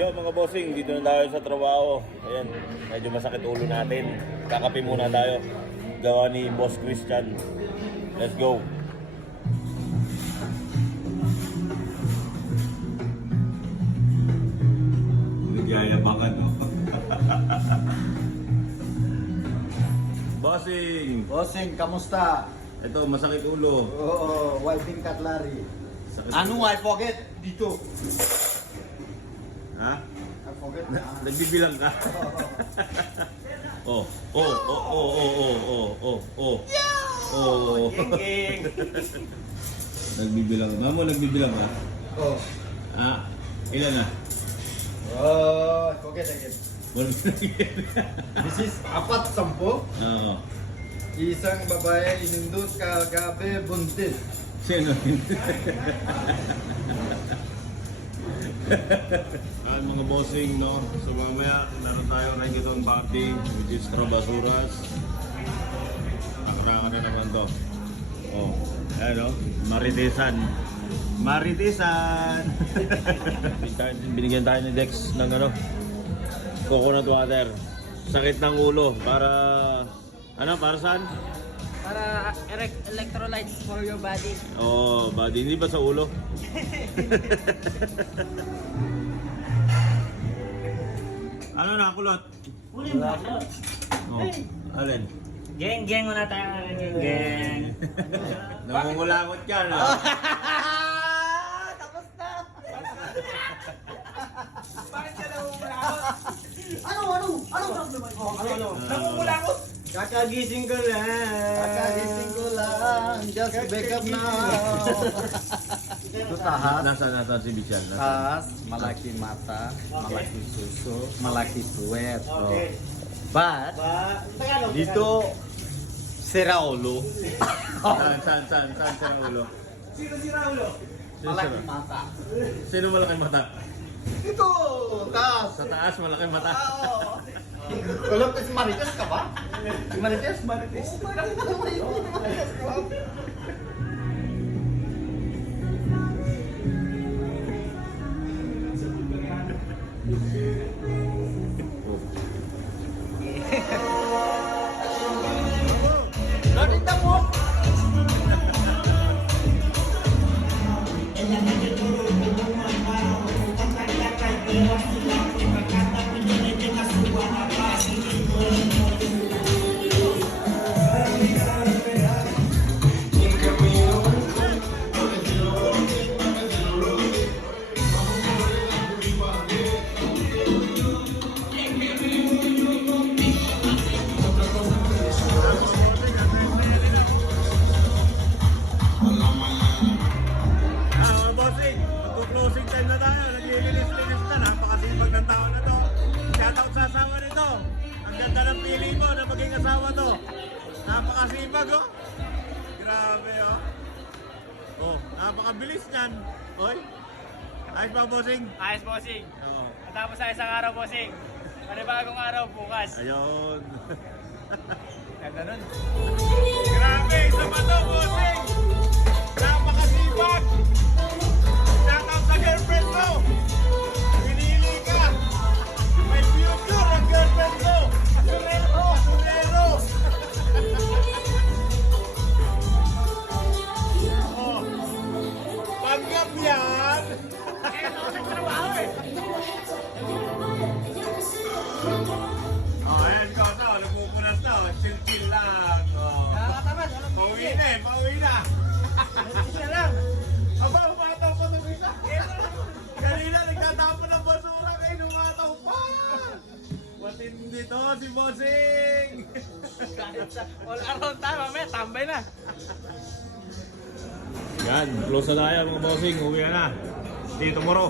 Yo mga bossing, dito na tayo sa trabaho. Ayan, medyo masakit ulo natin. Kakape muna tayo. Gawa ni Boss Christian. Let's go. Nagyayabangan, no? Bossing! Bossing, kamusta? Ito, masakit ulo. Oo, wiping cutlery. Sakit Ano, I forget? Dito. Ha? I forget. Nagbibilang ka? Oh, oh, oh, oh, oh, oh, oh, oh, oh. Geng. Nagbibilang. Mamo, nagbibilang ka? Oh. Ah, ilan na? Oh, I forget again. Walang sinagyan. This is 4-10. Oo. Isang babae inindot kagabi buntis. Sino? At mga bossing, no? So mamaya, meron tayo reggaeton party, which is Trabasuras. Akara na naman to. Oh, ayan, no? Maritisan. Maritisan! Binigyan tayo ni Dex ng ano, coconut water. Sakit ng ulo para, ano, para saan? Para electrolytes for your body. Oh, body, hindi ba sa ulo? Ano na, kulot? Uli mo ako. Oh, alin? Geng muna tayo. Geng. Nangungulangot ka, no? Tapos na. Bakit ka nangungulangot? Ano? Nangungulangot? Kakagising ko lang. Just wake up now. Ito tahas. Nasaan si Bichal? Tahas, malaki mata, malaki suso, malaki puwet. So. But, dito, sira ulo. Saan sa ulo? Sino si Raulo? Malaki mata. Sino malaki mata? Ito, taas. Sa taas, malaki mata. Alam ko si Marites ka ba? Si Marites? Marites. Closing time na tayo, naglilinis-linis na, napakasipag ng tao na to. Shoutout sa asawa nito. Ang ganda ng pili mo na maging asawa to. Napakasipag, oh. Grabe, oh. Oh, napakabilis niyan. Oy, ayos ba, bossing? Ayos, bossing. Oo. Matapos sa isang araw, bossing. Panibagong araw bukas. Ayun. Ganda nun. Grabe, isa pa to, bossing. Napakasipag. Shoutout sa girlfriend mo. Pinili ka. May future ang girlfriend mo. Asurero. Oh. Panggap yan. Oh, ayan ko to. Nagpupunas to. Chill lang. Oh. Nakakatamad. Pauwi na. Isa lang. Aba, umataw pa ng isa. Kanina nagtatapon ng basura kayo, umataw pa. Matindi to si Bossing. All around tayo, mamaya tambay na. Yan, close na tayo mga Bossing. Uwi na. See you tomorrow.